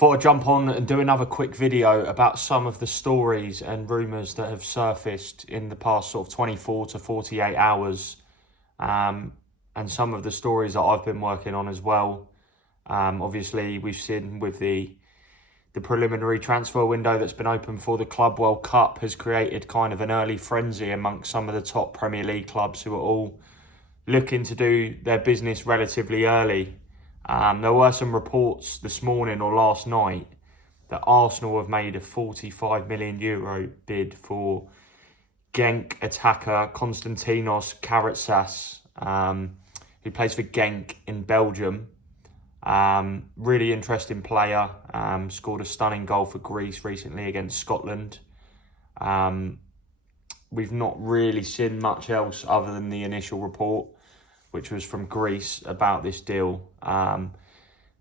Thought I'd jump on and do another quick video about some of the stories and rumours that have surfaced in the past sort of 24 to 48 hours, and some of the stories that I've been working on as well. Obviously, we've seen with the preliminary transfer window that's been open for the Club World Cup has created kind of an early frenzy amongst some of the top Premier League clubs who are all looking to do their business relatively early. There were some reports this morning or last night that Arsenal have made a €45 million bid for Genk attacker Konstantinos Karetsas, who plays for Genk in Belgium. Really interesting player, scored a stunning goal for Greece recently against Scotland. We've not really seen much else other than the initial report, which was from Greece, about this deal. And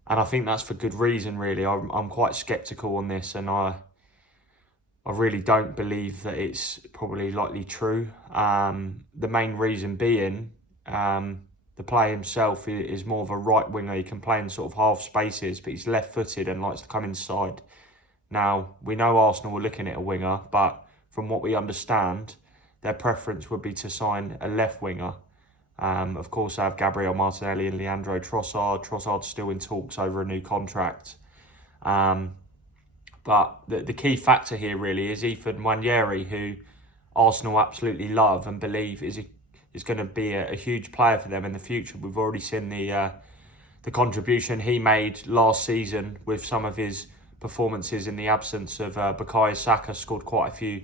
I think that's for good reason, really. I'm quite sceptical on this, and I really don't believe that it's probably likely true. The main reason being, the player himself is more of a right winger. He can play in sort of half spaces, but he's left-footed and likes to come inside. Now, we know Arsenal are looking at a winger, but from what we understand, their preference would be to sign a left winger. Of course, I have Gabriel Martinelli and Leandro Trossard. Trossard's still in talks over a new contract. But the key factor here really is Ethan Nwaneri, who Arsenal absolutely love and believe is going to be a huge player for them in the future. We've already seen the contribution he made last season with some of his performances in the absence of Bukayo Saka. Scored quite a few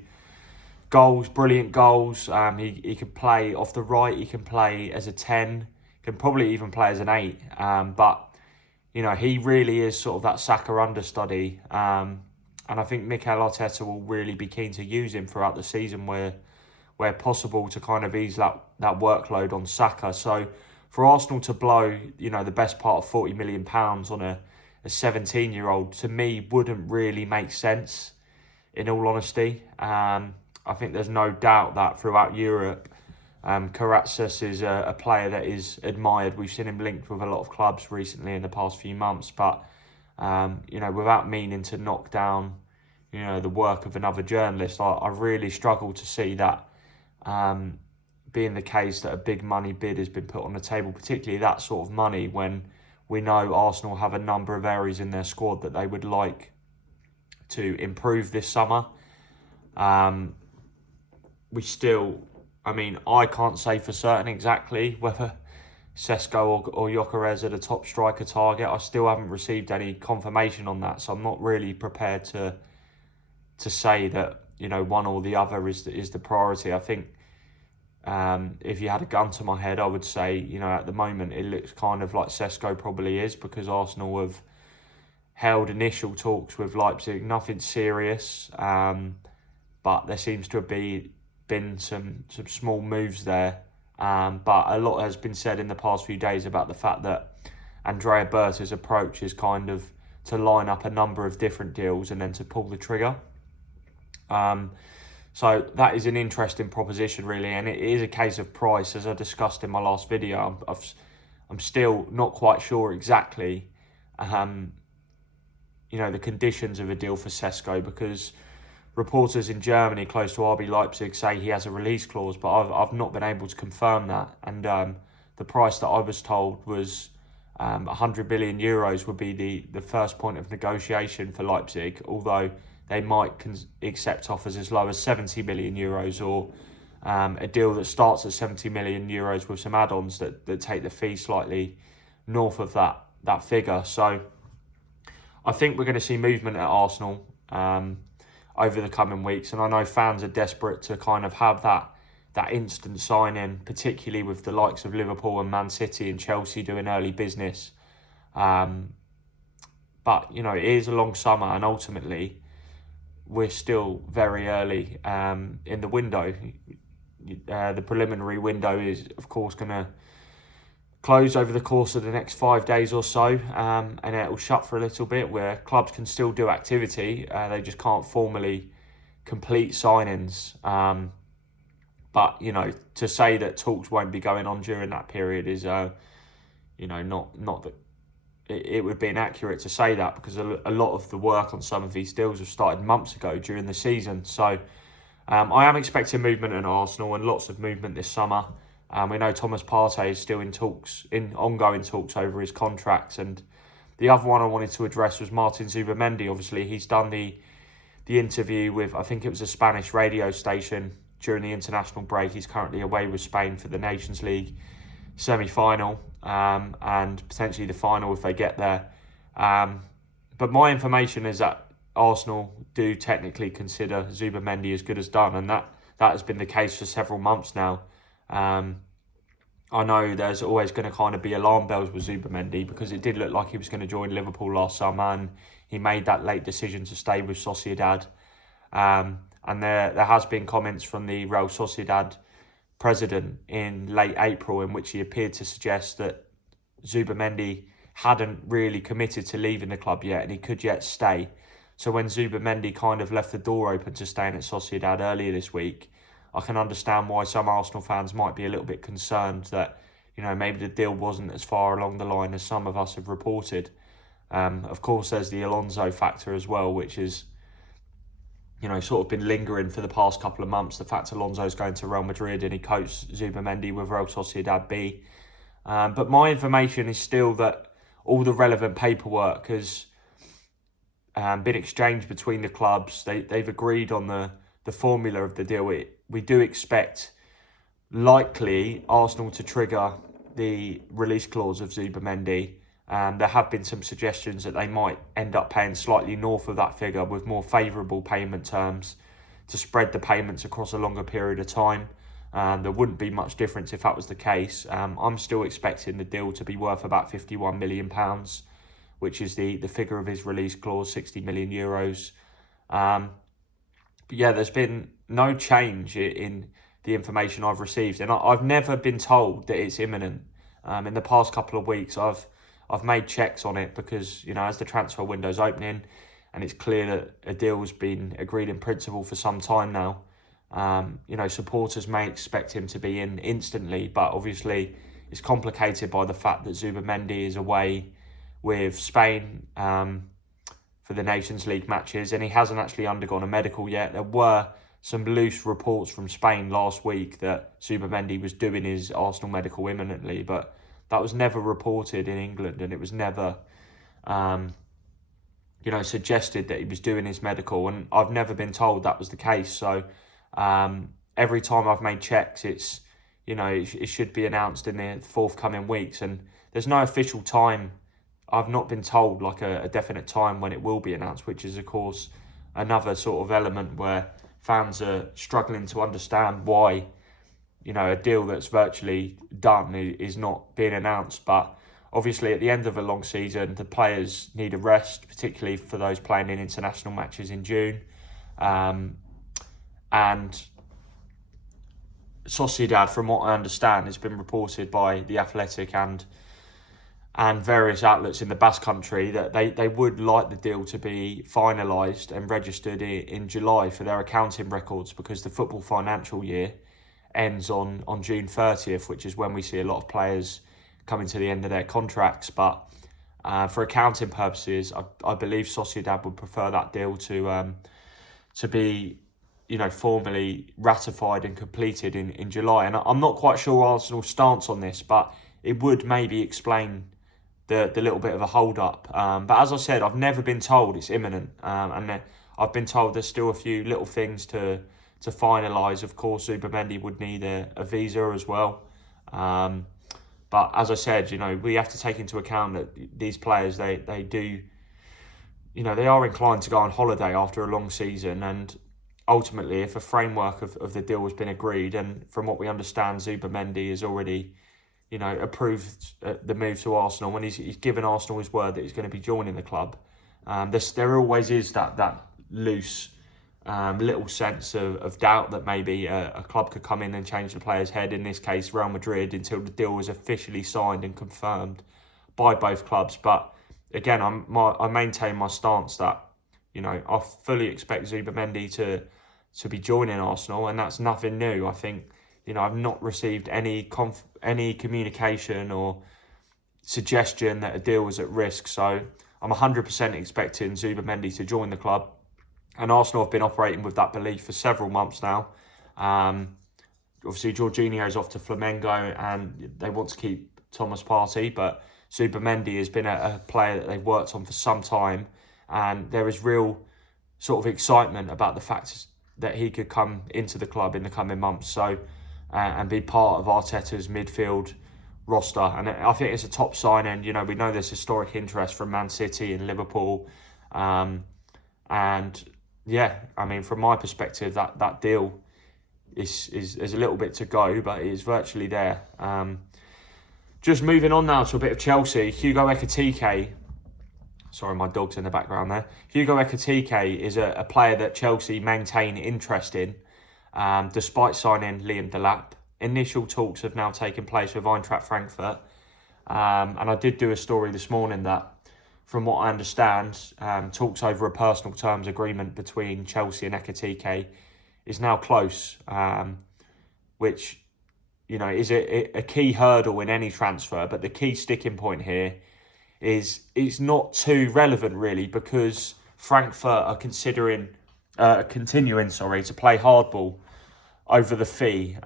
goals, brilliant goals. He can play off the right, he can play as a 10, can probably even play as an 8. But, you know, he really is sort of that Saka understudy. And I think Mikel Arteta will really be keen to use him throughout the season where possible to kind of ease that workload on Saka. So for Arsenal to blow, you know, the best part of £40 million on a 17-year-old, to me, wouldn't really make sense, in all honesty. I think there's no doubt that throughout Europe, Karetsas is a player that is admired. We've seen him linked with a lot of clubs recently in the past few months, but you know, without meaning to knock down, you know, the work of another journalist, I really struggle to see that being the case, that a big money bid has been put on the table, particularly that sort of money, when we know Arsenal have a number of areas in their squad that they would like to improve this summer. I can't say for certain exactly whether Sesko or Gyökeres are the top striker target. I still haven't received any confirmation on that, so I'm not really prepared to say that, you know, one or the other is the priority. I think if you had a gun to my head, I would say, you know, at the moment it looks kind of like Sesko probably is, because Arsenal have held initial talks with Leipzig, nothing serious, but there seems to have been some small moves there. But a lot has been said in the past few days about the fact that Andrea Berta's approach is kind of to line up a number of different deals and then to pull the trigger. So that is an interesting proposition, really, and it is a case of price, as I discussed in my last video. I'm still not quite sure exactly, you know, the conditions of a deal for Sesko, because reporters in Germany close to RB Leipzig say he has a release clause, but I've not been able to confirm that. And the price that I was told was €100 million would be the first point of negotiation for Leipzig, although they might accept offers as low as €70 million, or a deal that starts at €70 million with some add-ons that take the fee slightly north of that figure. So I think we're going to see movement at Arsenal over the coming weeks, and I know fans are desperate to kind of have that instant sign-in, particularly with the likes of Liverpool and Man City and Chelsea doing early business. But, you know, it is a long summer, and ultimately we're still very early in the window. The preliminary window is, of course, going to close over the course of the next 5 days or so, and it will shut for a little bit, where clubs can still do activity. They just can't formally complete signings. But, you know, to say that talks won't be going on during that period is, you know, not it would be inaccurate to say that, because a lot of the work on some of these deals have started months ago during the season. So I am expecting movement at Arsenal, and lots of movement this summer. We know Thomas Partey is still in ongoing talks over his contract. And the other one I wanted to address was Martin Zubimendi. Obviously, he's done the interview with, I think it was a Spanish radio station during the international break. He's currently away with Spain for the Nations League semi-final, and potentially the final if they get there. But my information is that Arsenal do technically consider Zubimendi as good as done, and that has been the case for several months now. I know there's always going to kind of be alarm bells with Zubimendi, because it did look like he was going to join Liverpool last summer, and he made that late decision to stay with Sociedad. And there has been comments from the Real Sociedad president in late April in which he appeared to suggest that Zubimendi hadn't really committed to leaving the club yet, and he could yet stay. So when Zubimendi kind of left the door open to staying at Sociedad earlier this week, I can understand why some Arsenal fans might be a little bit concerned that, maybe the deal wasn't as far along the line as some of us have reported. Of course, there's the Alonso factor as well, which is, sort of been lingering for the past couple of months. The fact Alonso's going to Real Madrid and he coached Zubimendi with Real Sociedad B. But my information is still that all the relevant paperwork has been exchanged between the clubs. They've agreed on the formula of the deal. We do expect likely Arsenal to trigger the release clause of Zubimendi. There have been some suggestions that they might end up paying slightly north of that figure with more favourable payment terms to spread the payments across a longer period of time. There wouldn't be much difference if that was the case. I'm still expecting the deal to be worth about £51 million, which is the figure of his release clause, 60 million euros. But yeah, there's been no change in the information I've received, and I've never been told that it's imminent. In the past couple of weeks, I've made checks on it because, as the transfer window's opening and it's clear that a deal's been agreed in principle for some time now, supporters may expect him to be in instantly, but obviously it's complicated by the fact that Zubimendi is away with Spain for the Nations League matches, and he hasn't actually undergone a medical yet. There were some loose reports from Spain last week that Zubimendi was doing his Arsenal medical imminently, but that was never reported in England, and it was never, suggested that he was doing his medical, and I've never been told that was the case. So every time I've made checks, it's, it should be announced in the forthcoming weeks, and there's no official time. I've not been told like a definite time when it will be announced, which is, of course, another sort of element where fans are struggling to understand why, a deal that's virtually done is not being announced. But obviously at the end of a long season, the players need a rest, particularly for those playing in international matches in June. And Sociedad, from what I understand, has been reported by The Athletic and various outlets in the Basque Country that they would like the deal to be finalised and registered in July for their accounting records, because the football financial year ends on June 30th, which is when we see a lot of players coming to the end of their contracts. But for accounting purposes, I believe Sociedad would prefer that deal to be, formally ratified and completed in July. And I'm not quite sure Arsenal's stance on this, but it would maybe explain the little bit of a hold up. But as I said, I've never been told it's imminent, and I've been told there's still a few little things to finalise. Of course, Zubimendi would need a visa as well. But as I said, we have to take into account that these players, they do, they are inclined to go on holiday after a long season. And ultimately, if a framework of the deal has been agreed, and from what we understand, Zubimendi is already, approved the move to Arsenal, and he's given Arsenal his word that he's going to be joining the club. There always is that loose little sense of doubt that maybe a club could come in and change the player's head, in this case Real Madrid, until the deal was officially signed and confirmed by both clubs. But again, I maintain my stance that, I fully expect Zubimendi to be joining Arsenal, and that's nothing new. I think, I've not received any communication or, suggestion that a deal was at risk. So I'm 100% expecting Zubimendi to join the club. And Arsenal have been operating with that belief for several months now. Obviously, Jorginho's off to Flamengo and they want to keep Thomas Partey, but Zubimendi has been a player that they've worked on for some time, and there is real sort of excitement about the fact that he could come into the club in the coming months, so and be part of Arteta's midfield roster. And I think it's a top signing. You know, we know there's historic interest from Man City and Liverpool, and yeah, I mean, from my perspective, that deal is a little bit to go, but it is virtually there. Just moving on now to a bit of Chelsea. Hugo Ekitike, sorry, my dog's in the background there. Hugo Ekitike is a player that Chelsea maintain interest in, despite signing Liam Delap. Initial talks have now taken place with Eintracht Frankfurt, and I did do a story this morning that, from what I understand, talks over a personal terms agreement between Chelsea and Ekitike is now close, which, you know, is a key hurdle in any transfer. But the key sticking point here is it's not too relevant really, because Frankfurt are continuing to play hardball over the fee.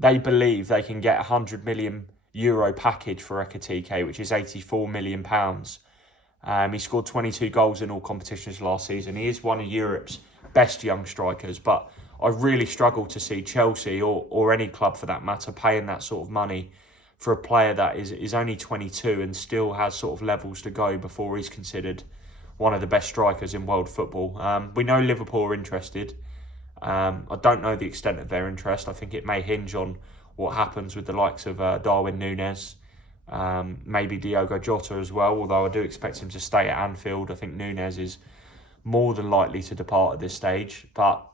They believe they can get a €100 million package for Ekitike, which is £84 million. He scored 22 goals in all competitions last season. He is one of Europe's best young strikers, but I really struggle to see Chelsea or any club for that matter paying that sort of money for a player that is only 22 and still has sort of levels to go before he's considered one of the best strikers in world football. We know Liverpool are interested. I don't know the extent of their interest. I think it may hinge on what happens with the likes of Darwin Núñez, maybe Diogo Jota as well, although I do expect him to stay at Anfield. I think Núñez is more than likely to depart at this stage, but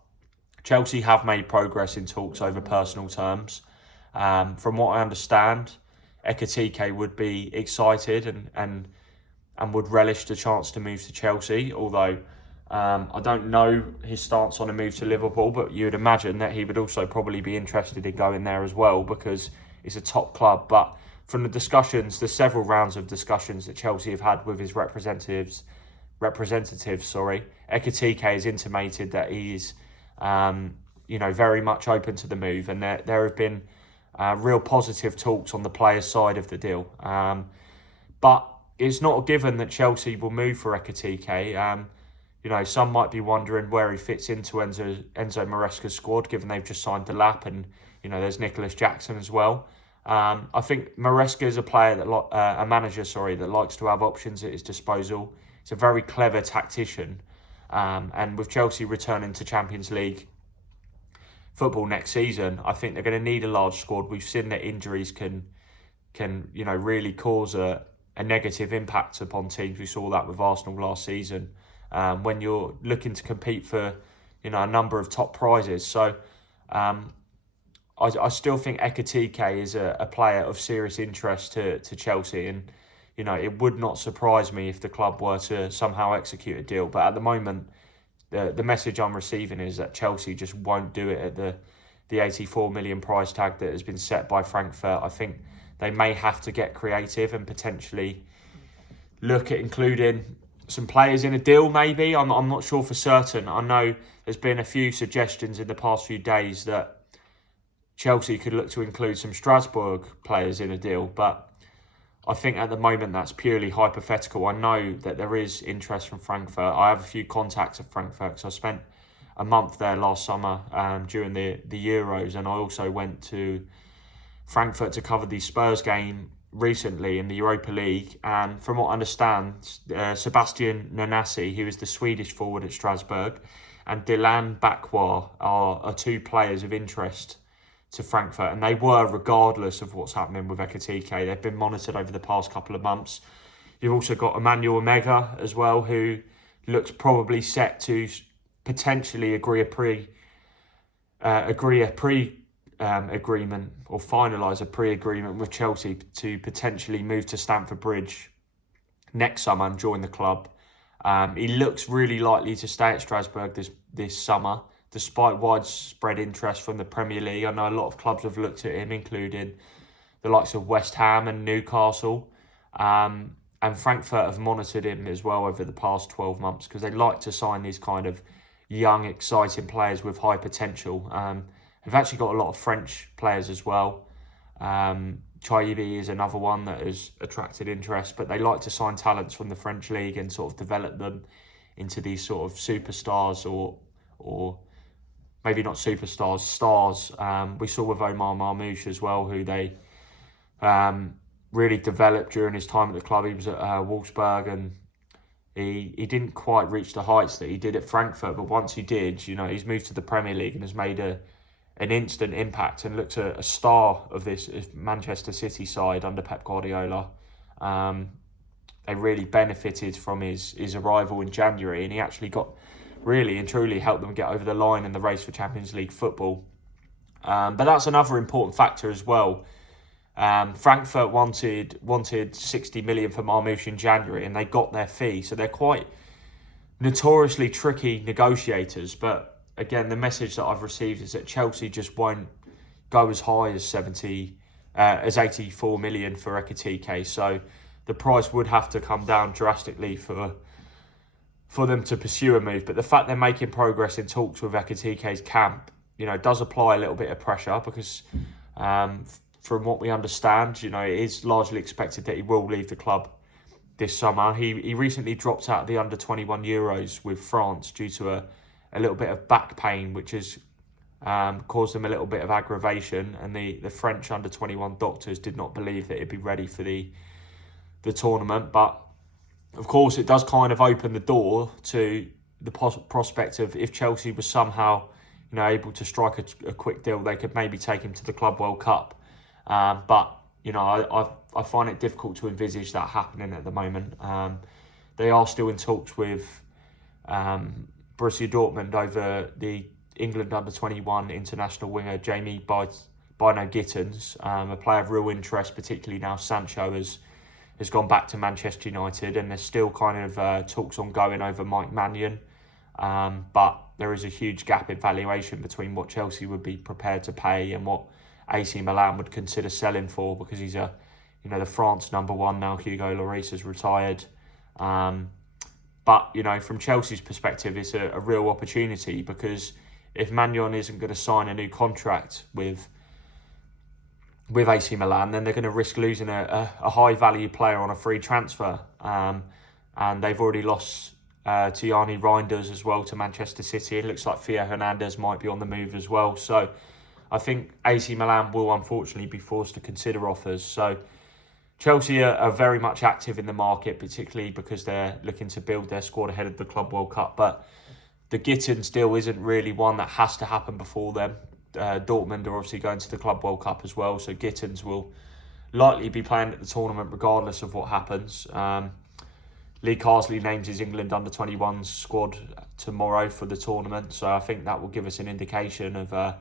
Chelsea have made progress in talks over personal terms. From what I understand, Ekitike would be excited and would relish the chance to move to Chelsea, although I don't know his stance on a move to Liverpool, but you would imagine that he would also probably be interested in going there as well, because it's a top club. But from the several rounds of discussions that Chelsea have had with his representatives, Ekitike has intimated that he is, very much open to the move, and there have been real positive talks on the players' side of the deal. But it's not a given that Chelsea will move for Ekitike. Some might be wondering where he fits into Enzo Maresca's squad, given they've just signed Delap, and there's Nicholas Jackson as well. I think Maresca is a manager that likes to have options at his disposal. He's a very clever tactician, and with Chelsea returning to Champions League football next season, I think they're going to need a large squad. We've seen that injuries can really cause a negative impact upon teams. We saw that with Arsenal last season, when you're looking to compete for a number of top prizes. So I still think Ekitike is a player of serious interest to Chelsea, and it would not surprise me if the club were to somehow execute a deal. But at the moment, the message I'm receiving is that Chelsea just won't do it at the 84 million price tag that has been set by Frankfurt. I think they may have to get creative and potentially look at including some players in a deal, maybe. I'm not sure for certain. I know there's been a few suggestions in the past few days that Chelsea could look to include some Strasbourg players in a deal, but I think at the moment that's purely hypothetical. I know that there is interest from Frankfurt. I have a few contacts at Frankfurt because I spent a month there last summer during the Euros, and I also went to Frankfurt to cover the Spurs game recently in the Europa League. And from what I understand, Sebastian Nanasi, who is the Swedish forward at Strasbourg, and Dilan Bakwa are two players of interest to Frankfurt, and they were regardless of what's happening with Ekitike. They've been monitored over the past couple of months. You've also got Emmanuel Omega as well, who looks probably set to potentially agree a agreement or finalise a pre-agreement with Chelsea to potentially move to Stamford Bridge next summer and join the club. He looks really likely to stay at Strasbourg this summer, despite widespread interest from the Premier League. I know a lot of clubs have looked at him, including the likes of West Ham and Newcastle. And Frankfurt have monitored him as well over the past 12 months because they like to sign these kind of young, exciting players with high potential. They've actually got a lot of French players as well. Chaibi is another one that has attracted interest, but they like to sign talents from the French league and sort of develop them into these sort of superstars or maybe not superstars, stars. We saw with Omar Marmoush as well, who they really developed during his time at the club. He was at Wolfsburg, and he didn't quite reach the heights that he did at Frankfurt, but once he did, you know, he's moved to the Premier League and has made an instant impact and looked a star of this Manchester City side under Pep Guardiola. They really benefited from his arrival in January, and he actually got really and truly helped them get over the line in the race for Champions League football. But that's another important factor as well. Frankfurt wanted 60 million for Marmoush in January, and they got their fee, so they're quite notoriously tricky negotiators. But again, the message that I've received is that Chelsea just won't go as high as 84 million for Ekitike. So the price would have to come down drastically for them to pursue a move. But the fact they're making progress in talks with Ekitike's camp, you know, does apply a little bit of pressure because from what we understand, you know, it is largely expected that he will leave the club this summer. He recently dropped out of the under-21 Euros with France due to a little bit of back pain, which has caused him a little bit of aggravation, and the French under-21 doctors did not believe that he'd be ready for the tournament. But of course, it does kind of open the door to the prospect of, if Chelsea was somehow, you know, able to strike a quick deal, they could maybe take him to the Club World Cup. But you know, I find it difficult to envisage that happening at the moment. They are still in talks with Borussia Dortmund over the England under-21 international winger Jamie Bino Gittens, a player of real interest, particularly now Sancho has gone back to Manchester United, and there's still kind of talks ongoing over Mike Maignan. But there is a huge gap in valuation between what Chelsea would be prepared to pay and what AC Milan would consider selling for, because he's the France #1 now. Hugo Lloris has retired. But, you know, from Chelsea's perspective, it's a real opportunity, because if Maignan isn't going to sign a new contract with AC Milan, then they're going to risk losing a high-value player on a free transfer. And they've already lost Tijani Reinders as well to Manchester City. It looks like Theo Hernandez might be on the move as well. So I think AC Milan will unfortunately be forced to consider offers. So Chelsea are very much active in the market, particularly because they're looking to build their squad ahead of the Club World Cup. But the Gittins deal isn't really one that has to happen before them. Dortmund are obviously going to the Club World Cup as well, so Gittins will likely be playing at the tournament regardless of what happens. Lee Carsley names his England under-21 squad tomorrow for the tournament, so I think that will give us an indication of what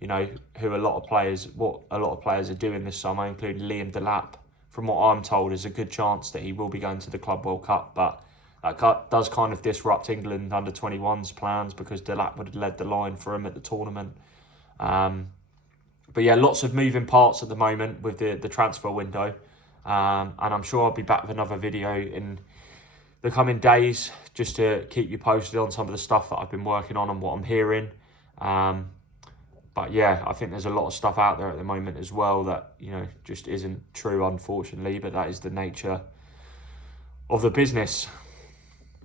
a lot of players are doing this summer, including Liam Delap. From what I'm told, there's a good chance that he will be going to the Club World Cup, but that does kind of disrupt England under-21's plans, because Delap would have led the line for him at the tournament. But yeah, lots of moving parts at the moment with the transfer window, and I'm sure I'll be back with another video in the coming days just to keep you posted on some of the stuff that I've been working on and what I'm hearing. But yeah, I think there's a lot of stuff out there at the moment as well that, you know, just isn't true, unfortunately, but that is the nature of the business.